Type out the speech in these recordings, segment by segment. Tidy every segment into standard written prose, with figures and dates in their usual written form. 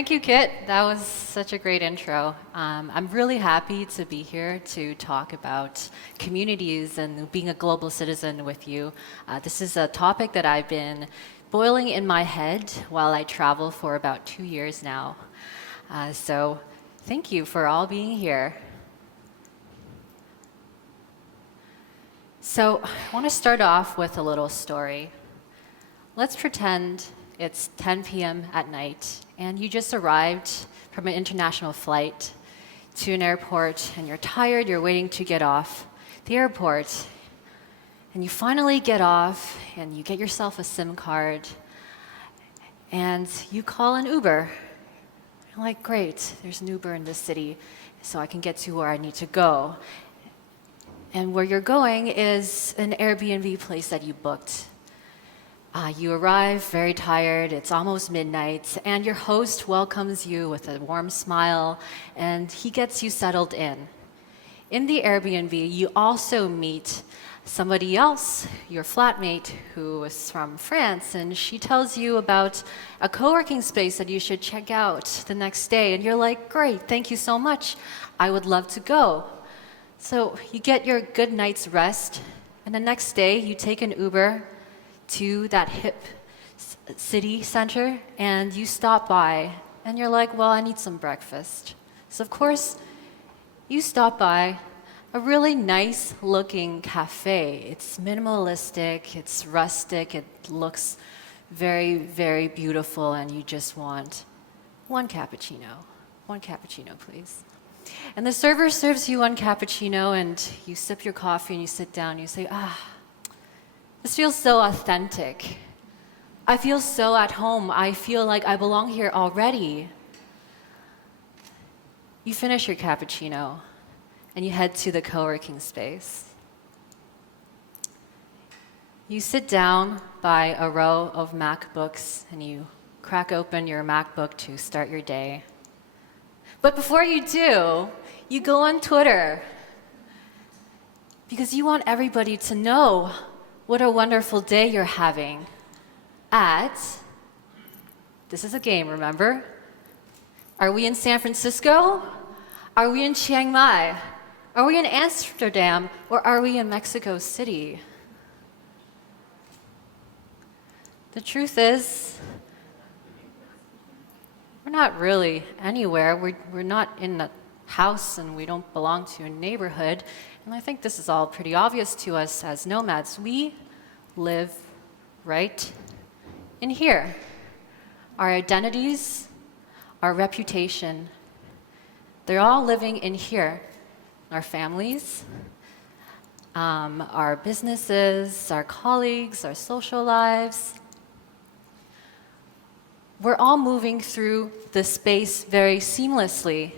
Thank you, Kit. That was such a great intro. I'm really happy to be here to talk about communities and being a global citizen with you. This is a topic that I've been boiling in my head while I travel for about 2 years now. So thank you for all being here. So I want to start off with a little story. Let's pretend it's 10 p.m. at night and you just arrived from an international flight to an airport and you're tired, you're waiting to get off the airport. And you finally get off and you get yourself a SIM card and you call an Uber. You're like, great, there's an Uber in this city so I can get to where I need to go. And where you're going is an Airbnb place that you booked. You arrive very tired, it's almost midnight, and your host welcomes you with a warm smile, and he gets you settled in. In the Airbnb, you also meet somebody else, your flatmate, who is from France, and she tells you about a co-working space that you should check out the next day, and you're like, great, thank you so much, I would love to go. So you get your good night's rest, and the next day you take an Uber to that hip city center and you stop by and you're like, well, I need some breakfast. So of course, you stop by a really nice looking cafe. It's minimalistic, it's rustic, it looks very, very beautiful, and you just want one cappuccino. One cappuccino, please. And the server serves you one cappuccino and you sip your coffee and you sit down and you say, this feels so authentic. I feel so at home. I feel like I belong here already. You finish your cappuccino and you head to the co-working space. You sit down by a row of MacBooks and you crack open your MacBook to start your day. But before you do, you go on Twitter because you want everybody to know what a wonderful day you're having this is a game, remember? Are we in San Francisco? Are we in Chiang Mai? Are we in Amsterdam? Or are we in Mexico City? The truth is, we're not really anywhere. We're not in a house and we don't belong to a neighborhood. And I think this is all pretty obvious to us as nomads. We live right in here. Our identities, our reputation, they're all living in here. Our families, our businesses, our colleagues, our social lives. We're all moving through this space very seamlessly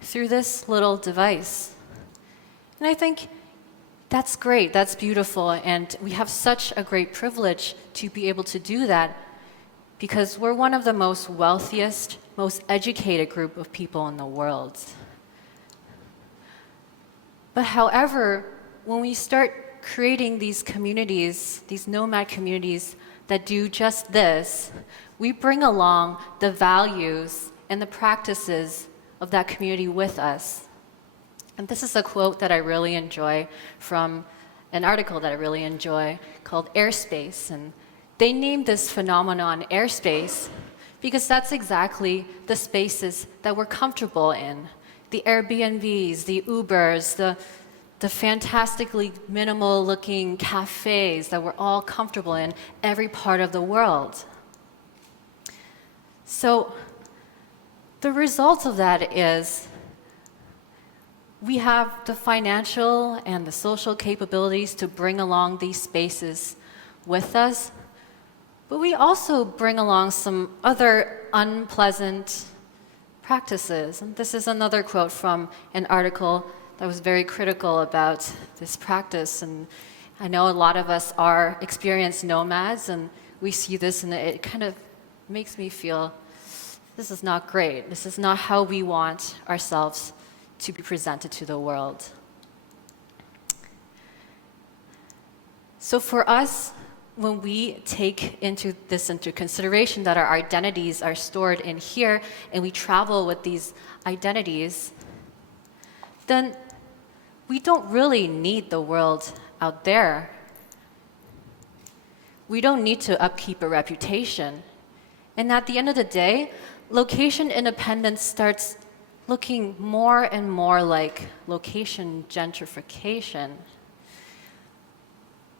through this little device. And I think that's great, that's beautiful, and we have such a great privilege to be able to do that because we're one of the most wealthiest, most educated group of people in the world. But however, when we start creating these communities, these nomad communities that do just this, we bring along the values and the practices of that community with us. And this is a quote that I really enjoy from an article that I really enjoy called Airspace. And they named this phenomenon Airspace because that's exactly the spaces that we're comfortable in. The Airbnbs, the Ubers, the fantastically minimal looking cafes that we're all comfortable in every part of the world. So the result of that is we have the financial and the social capabilities to bring along these spaces with us, but we also bring along some other unpleasant practices. And this is another quote from an article that was very critical about this practice. And I know a lot of us are experienced nomads, and we see this, and it kind of makes me feel this is not great. This is not how we want ourselves to be presented to the world. So for us, when we take into consideration that our identities are stored in here and we travel with these identities, then we don't really need the world out there. We don't need to upkeep a reputation. And at the end of the day, location independence starts looking more and more like location gentrification.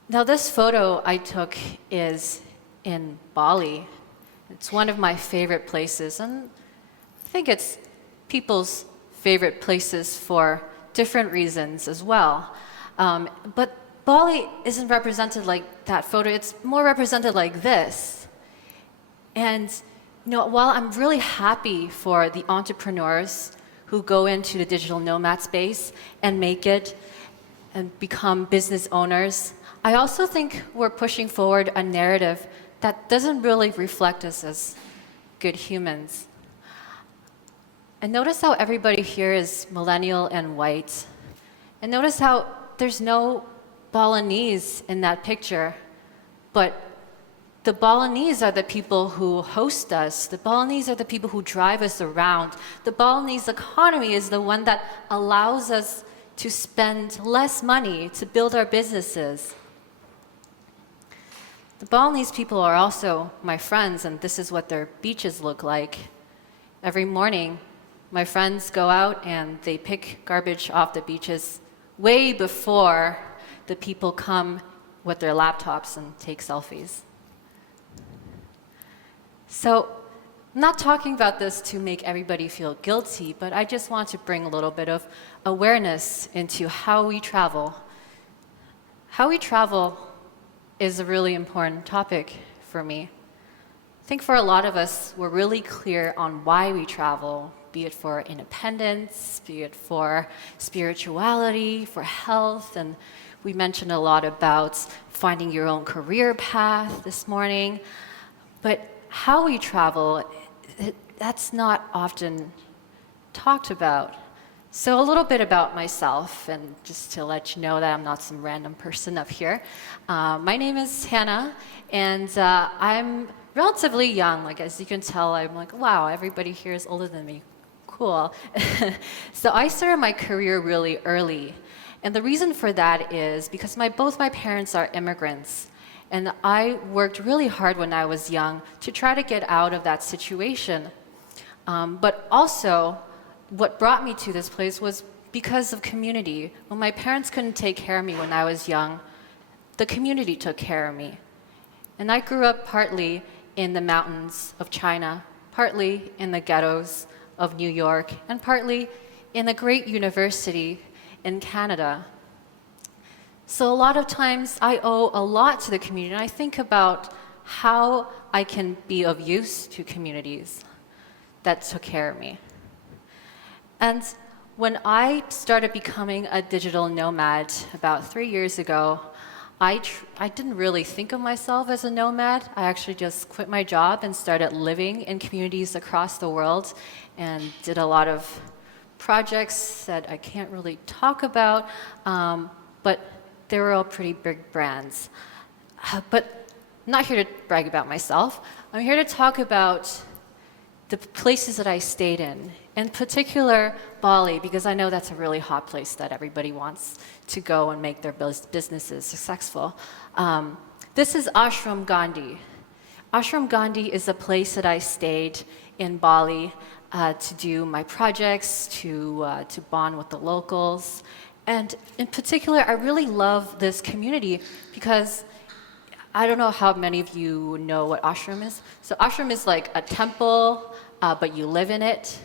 Now, this photo I took is in Bali. It's one of my favorite places, and I think it's people's favorite places for different reasons as well. But Bali isn't represented like that photo, it's more represented like this. And while I'm really happy for the entrepreneurs who go into the digital nomad space and make it and become business owners, I also think we're pushing forward a narrative that doesn't really reflect us as good humans. And notice how everybody here is millennial and white. And notice how there's no Balinese in that picture, but the Balinese are the people who host us. The Balinese are the people who drive us around. The Balinese economy is the one that allows us to spend less money to build our businesses. The Balinese people are also my friends, and this is what their beaches look like. Every morning, my friends go out and they pick garbage off the beaches way before the people come with their laptops and take selfies. So, I'm not talking about this to make everybody feel guilty, but I just want to bring a little bit of awareness into how we travel. How we travel is a really important topic for me. I think for a lot of us, we're really clear on why we travel, be it for independence, be it for spirituality, for health, and we mentioned a lot about finding your own career path this morning. But how we travel, that's not often talked about. So a little bit about myself, and just to let you know that I'm not some random person up here. My name is Hannah, and I'm relatively young. Like, as you can tell, I'm like, wow, everybody here is older than me. Cool. So I started my career really early. And the reason for that is because both my parents are immigrants. And I worked really hard when I was young to try to get out of that situation. But also, what brought me to this place was because of community. When my parents couldn't take care of me when I was young, the community took care of me. And I grew up partly in the mountains of China, partly in the ghettos of New York, and partly in a great university in Canada. So a lot of times I owe a lot to the community, and I think about how I can be of use to communities that took care of me. And when I started becoming a digital nomad about 3 years ago, I didn't really think of myself as a nomad. I actually just quit my job and started living in communities across the world and did a lot of projects that I can't really talk about, but they were all pretty big brands. But I'm not here to brag about myself. I'm here to talk about the places that I stayed in particular Bali, because I know that's a really hot place that everybody wants to go and make their businesses successful. This is Ashram Gandhi. Ashram Gandhi is a place that I stayed in Bali to do my projects, to bond with the locals. And in particular, I really love this community because I don't know how many of you know what ashram is. So ashram is like a temple, but you live in it,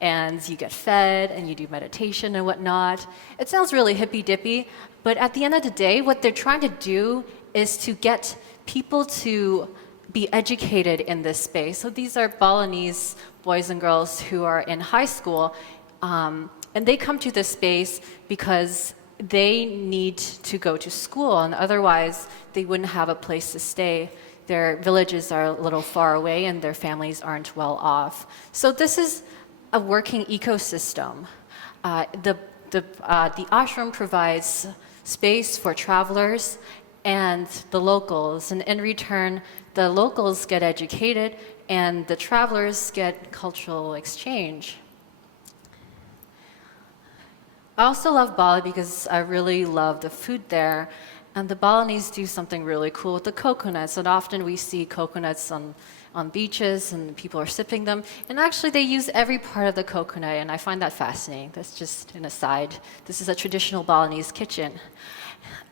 and you get fed, and you do meditation and whatnot. It sounds really hippy-dippy, but at the end of the day, what they're trying to do is to get people to be educated in this space. So these are Balinese boys and girls who are in high school, and they come to this space because they need to go to school, and otherwise they wouldn't have a place to stay. Their villages are a little far away, and their families aren't well off. So this is a working ecosystem. The ashram provides space for travelers, and the locals. And in return, the locals get educated and the travelers get cultural exchange. I also love Bali because I really love the food there. And the Balinese do something really cool with the coconuts. And often we see coconuts on beaches and people are sipping them. And actually, they use every part of the coconut, and I find that fascinating. That's just an aside. This is a traditional Balinese kitchen.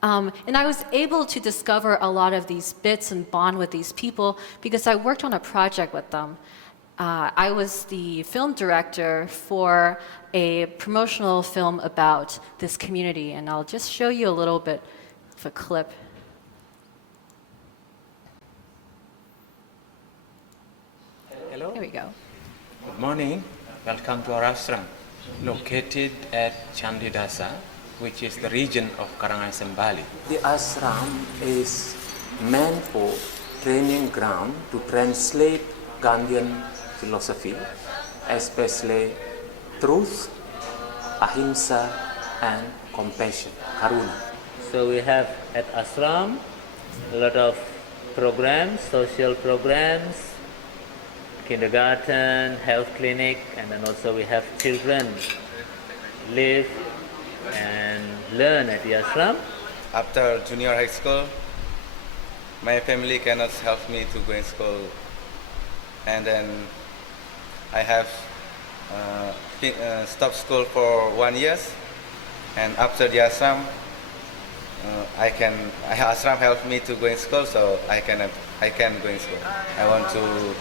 And I was able to discover a lot of these bits and bond with these people because I worked on a project with them. I was the film director for a promotional film about this community, and I'll just show you a little bit of a clip. Hello. Here we go. Good morning. Welcome to our ashram, located at Chandidasa, which is the region of Karangasem, Bali. The ashram is meant for training ground to translate Gandhian philosophy, especially truth, ahimsa, and compassion, karuna. So we have at ashram a lot of programs, social programs, kindergarten, health clinic, and then also we have children live and learn at the ashram. After junior high school, my family cannot help me to go in school, and then I have stopped school for 1 year, and after the ashram, ashram helped me to go in school, so I can go in school. I want to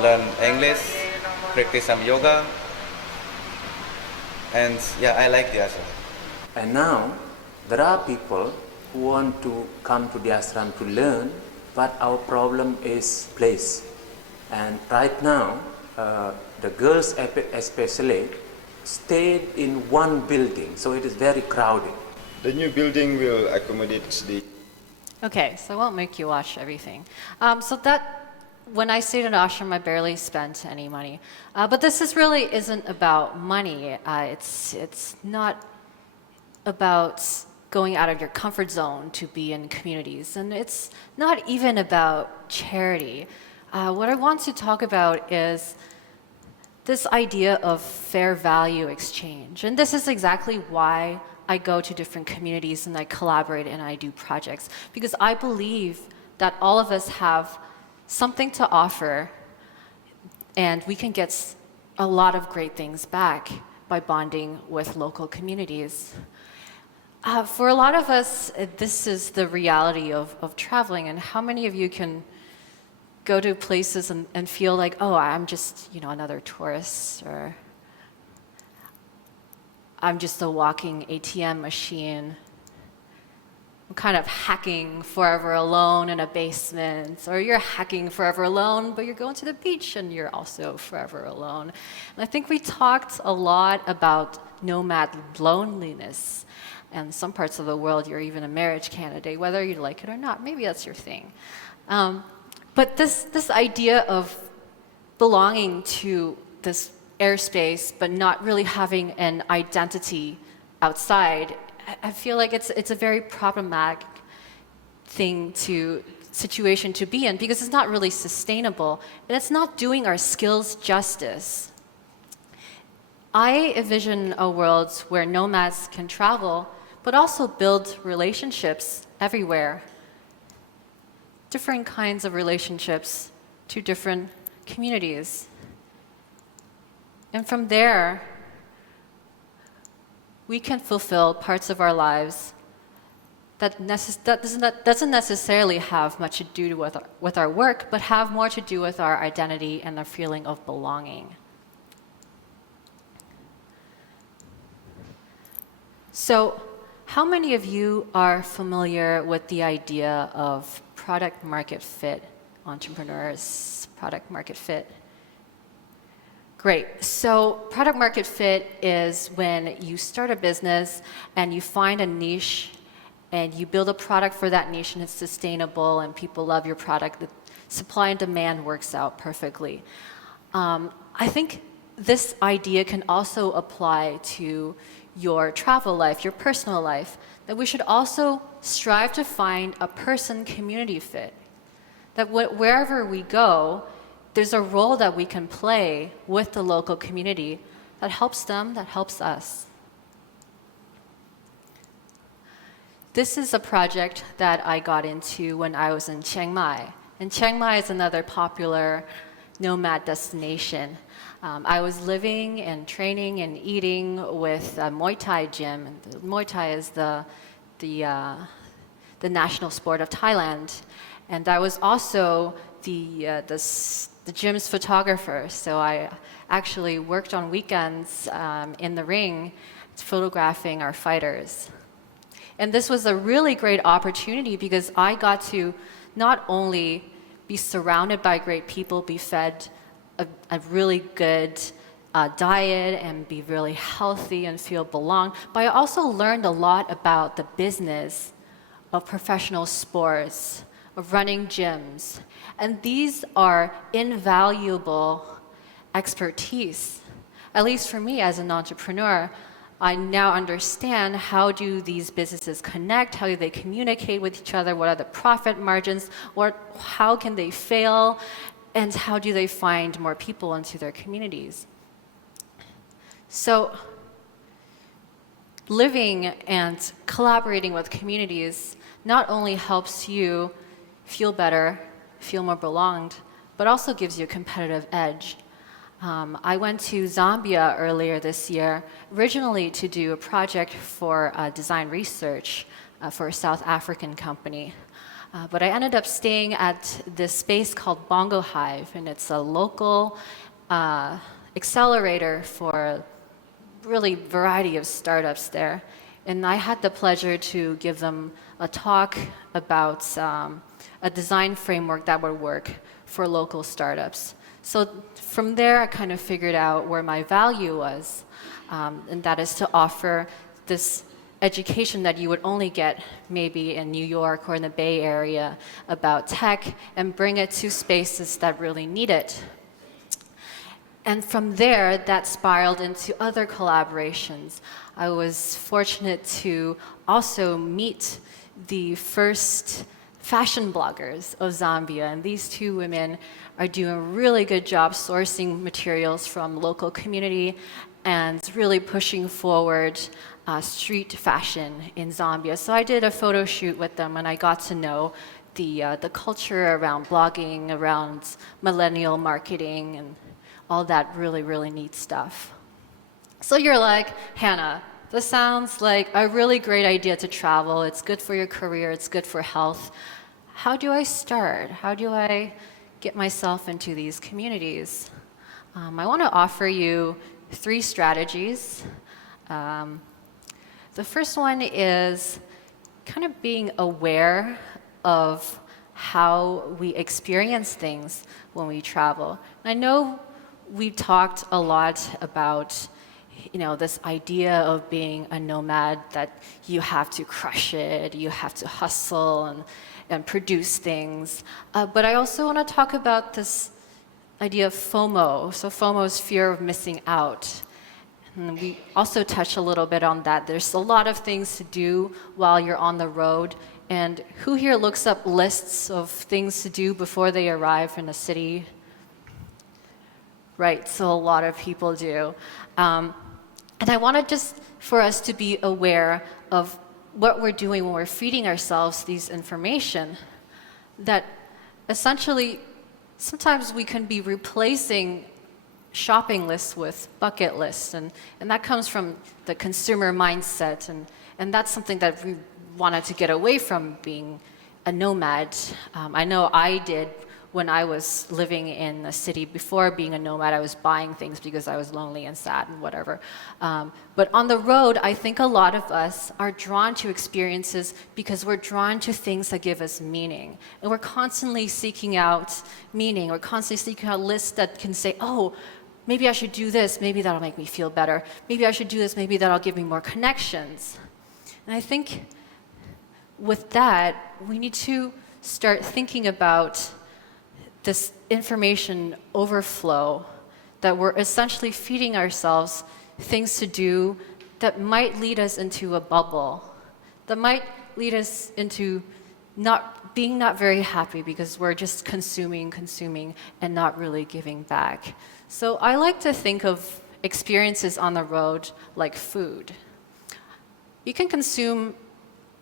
learn English, practice some yoga, and yeah, I like the ashram. And now there are people who want to come to the ashram to learn, but our problem is place. And right now, the girls especially stayed in one building, so it is very crowded. The new building will accommodate the... Okay, so I won't make you watch everything. When I stayed in ashram, I barely spent any money. But this really isn't about money. It's not about going out of your comfort zone to be in communities. And it's not even about charity. What I want to talk about is this idea of fair value exchange. And this is exactly why I go to different communities and I collaborate and I do projects. Because I believe that all of us have something to offer, and we can get a lot of great things back by bonding with local communities. For a lot of us, this is the reality of traveling, and how many of you can go to places and feel like, oh, I'm just another tourist, or I'm just a walking ATM machine. I'm kind of hacking forever alone in a basement, or you're hacking forever alone, but you're going to the beach and you're also forever alone. And I think we talked a lot about nomad loneliness. And some parts of the world, you're even a marriage candidate, whether you like it or not. Maybe that's your thing. But this idea of belonging to this airspace, but not really having an identity outside, I feel like it's a very problematic situation to be in, because it's not really sustainable, and it's not doing our skills justice. I envision a world where nomads can travel, but also build relationships everywhere. Different kinds of relationships to different communities. And from there, we can fulfill parts of our lives that doesn't necessarily have much to do with our work, but have more to do with our identity and our feeling of belonging. So, how many of you are familiar with the idea of product market fit, entrepreneurs, product market fit? Great. So product market fit is when you start a business and you find a niche and you build a product for that niche and it's sustainable and people love your product. The supply and demand works out perfectly. I think this idea can also apply to your travel life, your personal life, that we should also strive to find a person community fit. That wherever we go, there's a role that we can play with the local community that helps them, that helps us. This is a project that I got into when I was in Chiang Mai. And Chiang Mai is another popular nomad destination. I was living and training and eating with a Muay Thai gym. And Muay Thai is the national sport of Thailand. And I was also the gym's photographer. So I actually worked on weekends in the ring photographing our fighters. And this was a really great opportunity because I got to not only be surrounded by great people, be fed a really good diet and be really healthy and feel belonged, but I also learned a lot about the business of professional sports, of running gyms. And these are invaluable expertise. At least for me as an entrepreneur, I now understand how do these businesses connect, how do they communicate with each other, what are the profit margins, how can they fail, and how do they find more people into their communities. So living and collaborating with communities not only helps you feel better, feel more belonged, but also gives you a competitive edge. I went to Zambia earlier this year, originally to do a project for design research for a South African company. But I ended up staying at this space called Bongo Hive, and it's a local accelerator for really variety of startups there. And I had the pleasure to give them a talk about a design framework that would work for local startups. So from there, I kind of figured out where my value was, and that is to offer this education that you would only get maybe in New York or in the Bay Area about tech and bring it to spaces that really need it. And from there, that spiraled into other collaborations. I was fortunate to also meet the first fashion bloggers of Zambia, and these two women are doing a really good job sourcing materials from local community and really pushing forward street fashion in Zambia. So I did a photo shoot with them, and I got to know the culture around blogging, around millennial marketing, and all that really, really neat stuff. So you're like, Hannah, this sounds like a really great idea to travel. It's good for your career. It's good for health. How do I start? How do I get myself into these communities? I want to offer you 3 strategies. The first one is kind of being aware of how we experience things when we travel. And I know we've talked a lot about this idea of being a nomad, that you have to crush it, you have to hustle and produce things. But I also want to talk about this idea of FOMO. So FOMO is fear of missing out. And we also touch a little bit on that. There's a lot of things to do while you're on the road. And who here looks up lists of things to do before they arrive in a city? Right, so a lot of people do. And I wanted just for us to be aware of what we're doing when we're feeding ourselves these information, that essentially sometimes we can be replacing shopping lists with bucket lists, and that comes from the consumer mindset, and that's something that we wanted to get away from being a nomad. I know I did when I was living in a city before being a nomad. I was buying things because I was lonely and sad and whatever. But on the road, I think a lot of us are drawn to experiences because we're drawn to things that give us meaning. And we're constantly seeking out meaning. We're constantly seeking out lists that can say, oh, maybe I should do this, maybe that'll make me feel better. Maybe I should do this, maybe that'll give me more connections. And I think with that, we need to start thinking about this information overflow, that we're essentially feeding ourselves things to do that might lead us into a bubble, that might lead us into not very happy because we're just consuming, and not really giving back. So I like to think of experiences on the road like food. You can consume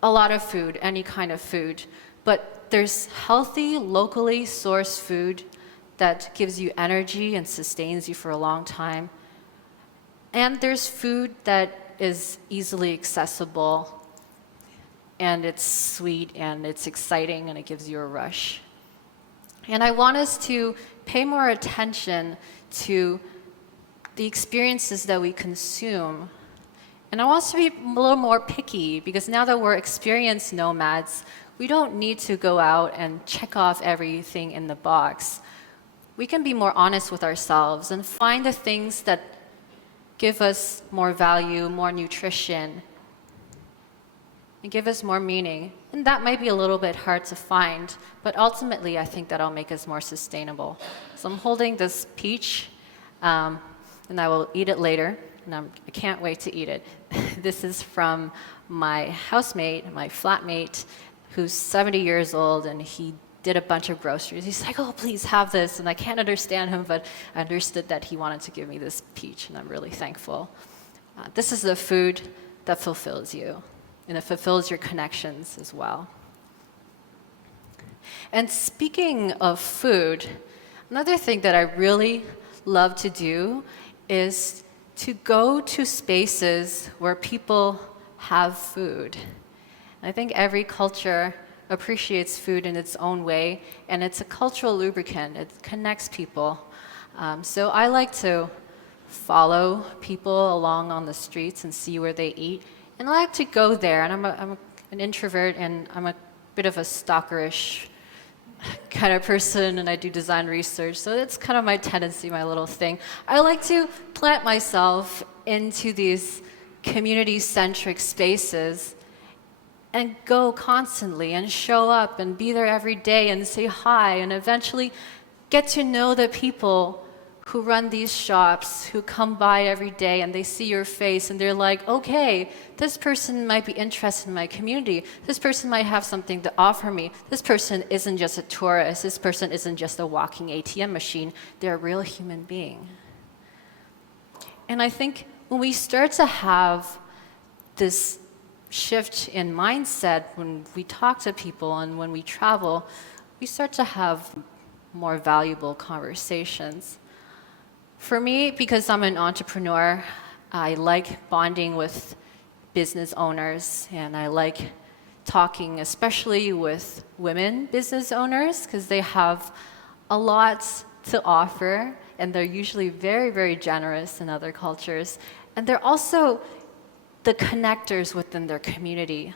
a lot of food, any kind of food, but there's healthy, locally sourced food that gives you energy and sustains you for a long time. And there's food that is easily accessible, and it's sweet, and it's exciting, and it gives you a rush. And I want us to pay more attention to the experiences that we consume. And I want us to be a little more picky, because now that we're experience nomads, we don't need to go out and check off everything in the box. We can be more honest with ourselves and find the things that give us more value, more nutrition, and give us more meaning. And that might be a little bit hard to find, but ultimately I think that'll make us more sustainable. So I'm holding this peach, and I will eat it later, and I can't wait to eat it. This is from my housemate, my flatmate, who's 70 years old, and he did a bunch of groceries. He's like, oh, please have this. And I can't understand him, but I understood that he wanted to give me this peach, and I'm really thankful. This is the food that fulfills you, and it fulfills your connections as well. And speaking of food, another thing that I really love to do is to go to spaces where people have food. I think every culture appreciates food in its own way, and it's a cultural lubricant. It connects people. So I like to follow people along on the streets and see where they eat. And I like to go there, and I'm an introvert, and I'm a bit of a stalkerish kind of person, and I do design research, so it's kind of my tendency, my little thing. I like to plant myself into these community-centric spaces and go constantly and show up and be there every day and say hi and eventually get to know the people who run these shops, who come by every day and they see your face and they're like, okay, this person might be interested in my community. This person might have something to offer me. This person isn't just a tourist. This person isn't just a walking ATM machine. They're a real human being. And I think when we start to have this shift in mindset when we talk to people and when we travel, we start to have more valuable conversations. For me, because I'm an entrepreneur, I like bonding with business owners, and I like talking especially with women business owners because they have a lot to offer, and they're usually very, very generous in other cultures. And they're also the connectors within their community.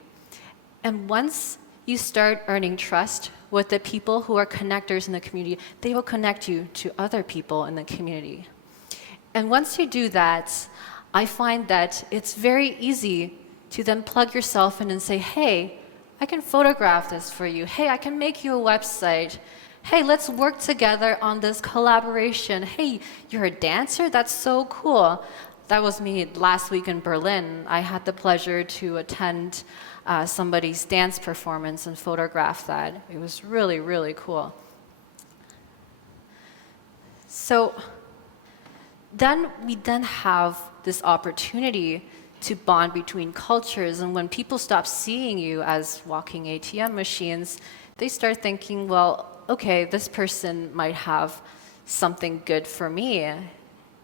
And once you start earning trust with the people who are connectors in the community, they will connect you to other people in the community. And once you do that, I find that it's very easy to then plug yourself in and say, hey, I can photograph this for you. Hey, I can make you a website. Hey, let's work together on this collaboration. Hey, you're a dancer? That's so cool. That was me last week in Berlin. I had the pleasure to attend somebody's dance performance and photograph that. It was really, really cool. So then we then have this opportunity to bond between cultures. And when people stop seeing you as walking ATM machines, they start thinking, well, okay, this person might have something good for me,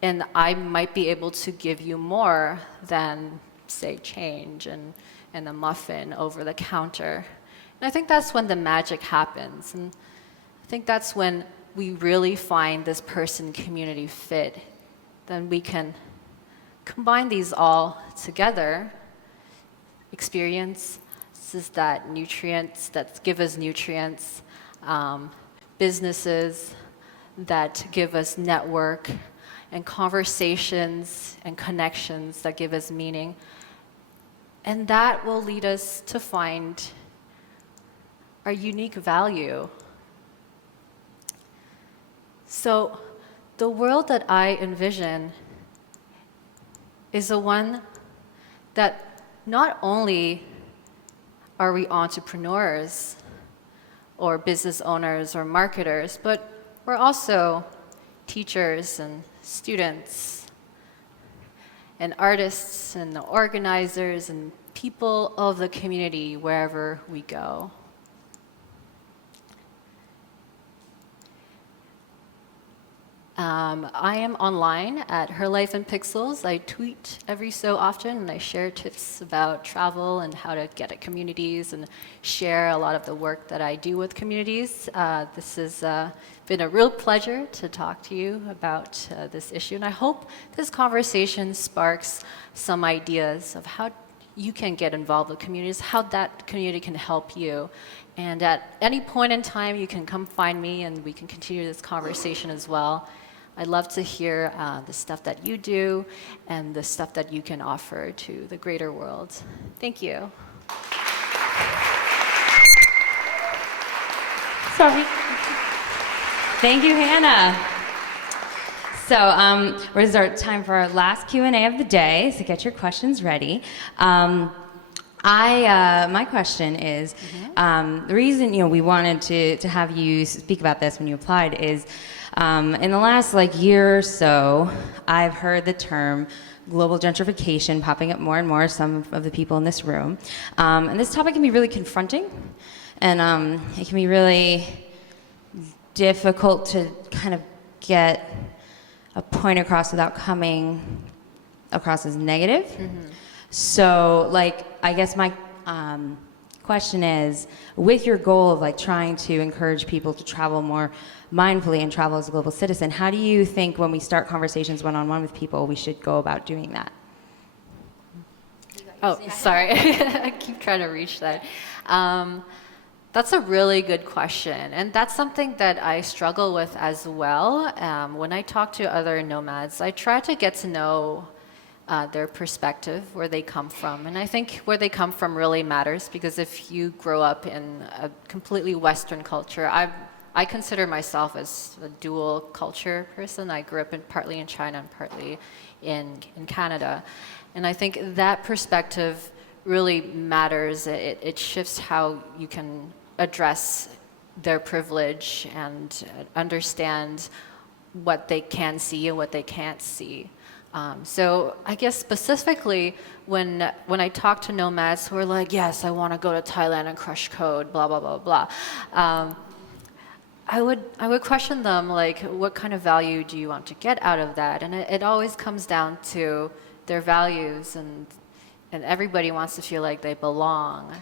and I might be able to give you more than, say, change and a muffin over the counter. And I think that's when the magic happens. And I think that's when we really find this person-community fit. Then we can combine these all together. Experiences that give us nutrients, businesses that give us network, and conversations and connections that give us meaning. And that will lead us to find our unique value. So the world that I envision is a one that not only are we entrepreneurs or business owners or marketers, but we're also teachers and students and artists and organizers and people of the community wherever we go. I am online at Her Life in Pixels. I tweet every so often and I share tips about travel and how to get at communities and share a lot of the work that I do with communities. This has been a real pleasure to talk to you about this issue, and I hope this conversation sparks some ideas of how you can get involved with communities, how that community can help you. And at any point in time, you can come find me and we can continue this conversation as well. I'd love to hear the stuff that you do and the stuff that you can offer to the greater world. Thank you. Sorry. Thank you, Hannah. So we're gonna start time for our last Q&A of the day, so get your questions ready. My question is, the reason we wanted to have you speak about this when you applied is, in the last year or so, I've heard the term global gentrification popping up more and more, some of the people in this room. And this topic can be really confronting, and it can be really difficult to kind of get a point across without coming across as negative. So, I guess my question is, with your goal of trying to encourage people to travel more mindfully and travel as a global citizen, how do you think when we start conversations one-on-one with people, we should go about doing that? Oh, sorry. I keep trying to reach that. That's a really good question. And that's something that I struggle with as well. When I talk to other nomads, I try to get to know their perspective, where they come from. And I think where they come from really matters, because if you grow up in a completely Western culture, I consider myself as a dual culture person. I grew up partly in China and partly in Canada. And I think that perspective really matters. It shifts how you can address their privilege and understand what they can see and what they can't see. So I guess specifically when I talk to nomads who are like, yes, I want to go to Thailand and crush code, blah, blah, blah, blah, I would question them, what kind of value do you want to get out of that? And it always comes down to their values, and everybody wants to feel like they belong.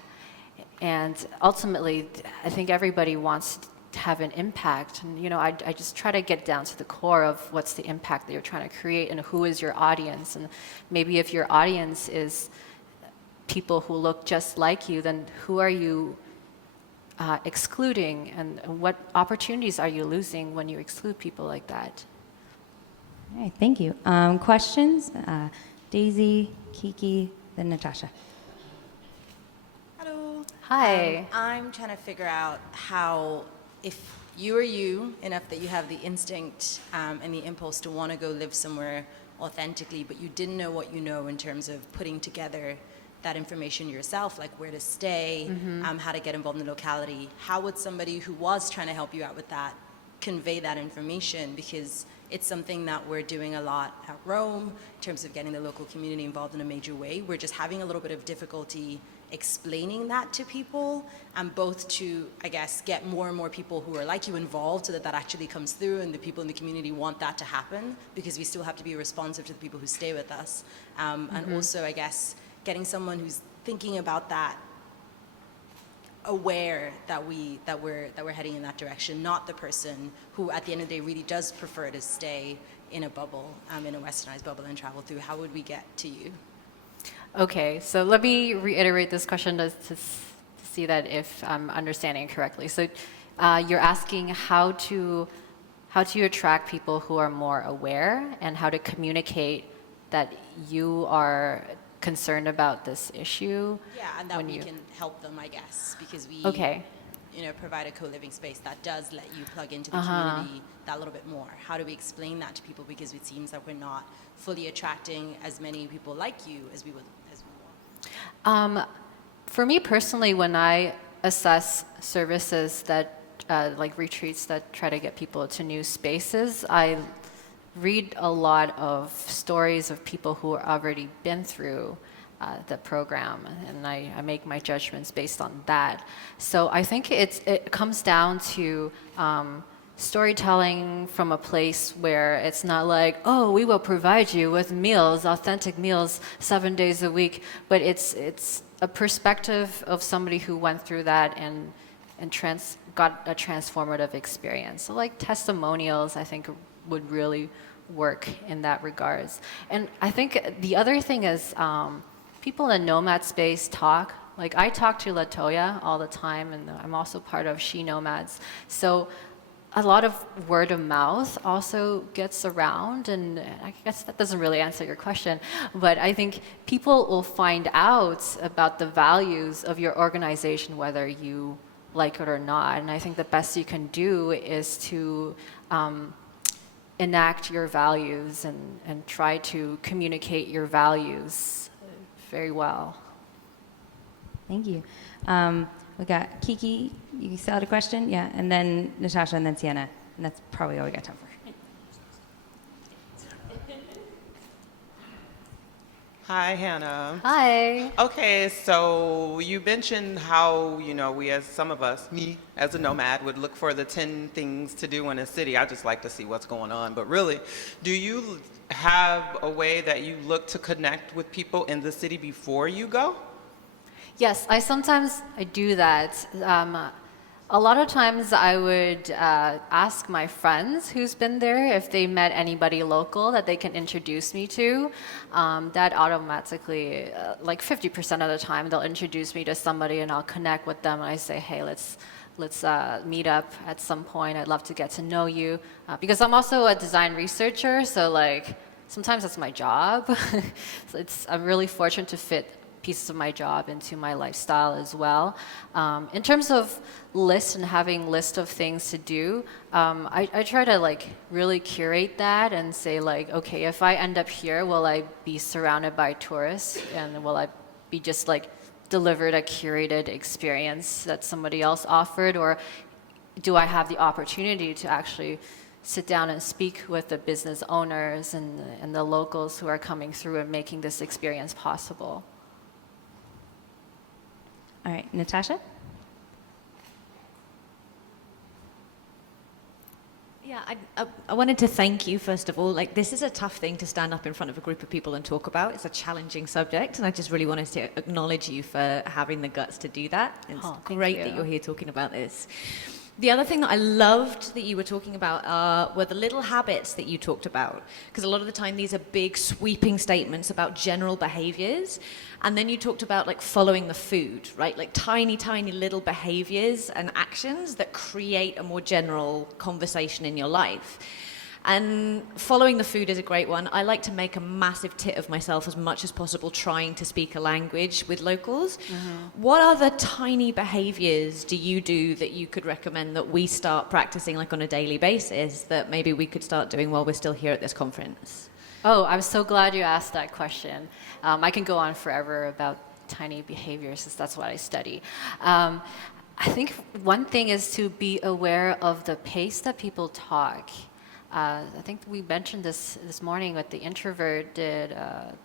And ultimately, I think everybody wants to have an impact. And I just try to get down to the core of what's the impact that you're trying to create and who is your audience. And maybe if your audience is people who look just like you, then who are you excluding, and what opportunities are you losing when you exclude people like that? All right, thank you. Questions? Daisy, Kiki, then Natasha. Hello. Hi. I'm trying to figure out how, if you are you enough that you have the instinct and the impulse to want to go live somewhere authentically, but you didn't know what you know in terms of putting together that information yourself, like where to stay, how to get involved in the locality. How would somebody who was trying to help you out with that convey that information? Because it's something that we're doing a lot at Rome in terms of getting the local community involved in a major way. We're just having a little bit of difficulty explaining that to people, and both to, I guess, get more and more people who are like you involved so that that actually comes through and the people in the community want that to happen, because we still have to be responsive to the people who stay with us. And also, I guess, getting someone who's thinking about that, aware that we're heading in that direction, not the person who at the end of the day really does prefer to stay in a bubble, in a westernized bubble, and travel through. How would we get to you? Okay, so let me reiterate this question to see that if I'm understanding it correctly. So you're asking how to attract people who are more aware, and how to communicate that you are concerned about this issue. Yeah, and that we can help them, I guess, because we provide a co-living space that does let you plug into the community that little bit more. How do we explain that to people? Because it seems that we're not fully attracting as many people like you as we want. For me personally, when I assess services that, like retreats that try to get people to new spaces, I read a lot of stories of people who have already been through the program, and I make my judgments based on that. So I think it comes down to storytelling from a place where it's not like, oh, we will provide you with meals, authentic meals, 7 days a week, but it's a perspective of somebody who went through that and got a transformative experience. So like testimonials, I think would really work in that regards. And I think the other thing is people in the nomad space talk. Like I talk to Latoya all the time, and I'm also part of She Nomads. So a lot of word of mouth also gets around, and I guess that doesn't really answer your question, but I think people will find out about the values of your organization whether you like it or not. And I think the best you can do is to enact your values and try to communicate your values very well. Thank you. We got Kiki, you still had a question? Yeah, and then Natasha, and then Sienna. And that's probably all we got time for. Hi, Hannah. Hi. Okay, so you mentioned how, we as some of us, me as a nomad, would look for the 10 things to do in a city. I just like to see what's going on. But really, do you have a way that you look to connect with people in the city before you go? Yes, I do that. A lot of times I would ask my friends who's been there if they met anybody local that they can introduce me to. That automatically, like 50% of the time, they'll introduce me to somebody and I'll connect with them and I say, hey, let's meet up at some point. I'd love to get to know you. Because I'm also a design researcher, so like sometimes that's my job. So I'm really fortunate to fit pieces of my job into my lifestyle as well. In terms of lists and having list of things to do, I try to like really curate that and say like, okay, if I end up here, will I be surrounded by tourists, and will I be just like delivered a curated experience that somebody else offered, or do I have the opportunity to actually sit down and speak with the business owners and the locals who are coming through and making this experience possible? All right, Natasha? Yeah, I wanted to thank you, first of all. Like, this is a tough thing to stand up in front of a group of people and talk about. It's a challenging subject, and I just really wanted to acknowledge you for having the guts to do that. It's great that you're here talking about this. The other thing that I loved that you were talking about were the little habits that you talked about. Because a lot of the time these are big sweeping statements about general behaviors. And then you talked about like following the food, right? Like tiny, tiny little behaviors and actions that create a more general conversation in your life. And following the food is a great one. I like to make a massive tit of myself as much as possible trying to speak a language with locals. Mm-hmm. What other tiny behaviors do you do that you could recommend that we start practicing like on a daily basis that maybe we could start doing while we're still here at this conference? Oh, I'm so glad you asked that question. I can go on forever about tiny behaviors, since that's what I study. I think one thing is to be aware of the pace that people talk. I think we mentioned this morning with the introverted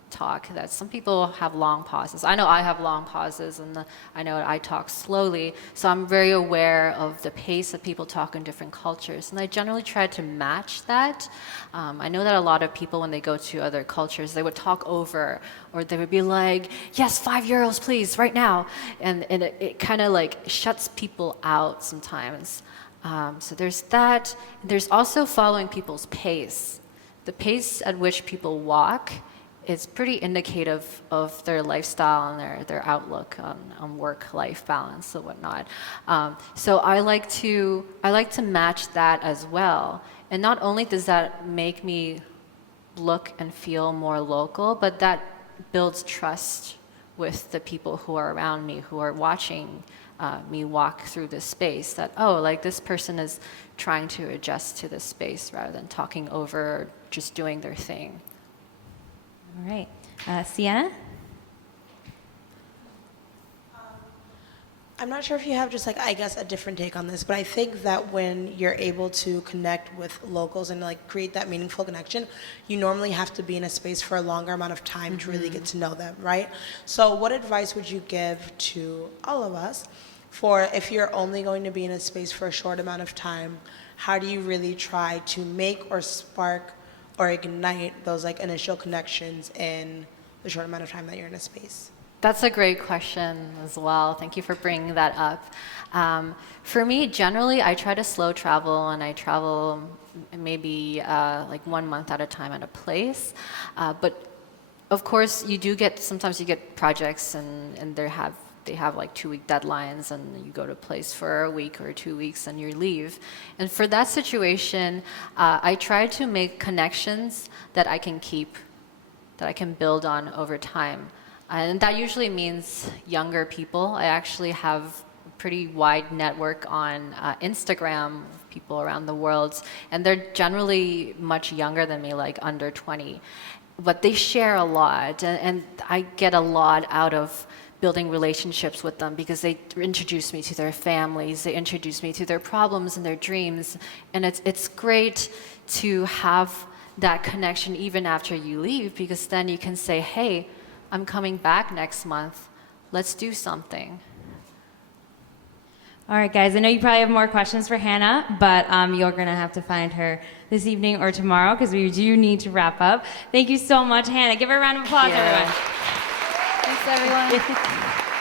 talk, that some people have long pauses. I know I have long pauses, and I know I talk slowly, so I'm very aware of the pace that people talk in different cultures, and I generally try to match that. I know that a lot of people, when they go to other cultures, they would talk over, or they would be like, yes, 5 euros please, right now, and it kind of like shuts people out sometimes. So there's that. There's also following people's pace. The pace at which people walk is pretty indicative of their lifestyle and their outlook on work-life balance and whatnot. So I like to match that as well. And not only does that make me look and feel more local, but that builds trust with the people who are around me, who are watching me walk through this space, that, oh, like this person is trying to adjust to this space rather than talking over or just doing their thing. All right. Sienna? I'm not sure if you have just like, I guess, a different take on this, but I think that when you're able to connect with locals and like create that meaningful connection, you normally have to be in a space for a longer amount of time to really get to know them, right? So what advice would you give to all of us for if you're only going to be in a space for a short amount of time, how do you really try to make or spark or ignite those like initial connections in the short amount of time that you're in a space? That's a great question as well. Thank you for bringing that up. For me, generally, I try to slow travel, and I travel maybe like 1 month at a time at a place. But of course, sometimes you get projects, and they have like 2-week deadlines, and you go to a place for a week or 2 weeks, and you leave. And for that situation, I try to make connections that I can keep, that I can build on over time. And that usually means younger people. I actually have a pretty wide network on Instagram of people around the world, and they're generally much younger than me, like under 20. But they share a lot, and I get a lot out of building relationships with them because they introduce me to their families, they introduce me to their problems and their dreams, and it's great to have that connection even after you leave, because then you can say, hey, I'm coming back next month. Let's do something. All right, guys, I know you probably have more questions for Hannah, but you're going to have to find her this evening or tomorrow because we do need to wrap up. Thank you so much, Hannah. Give her a round of applause, everyone. Thanks, everyone.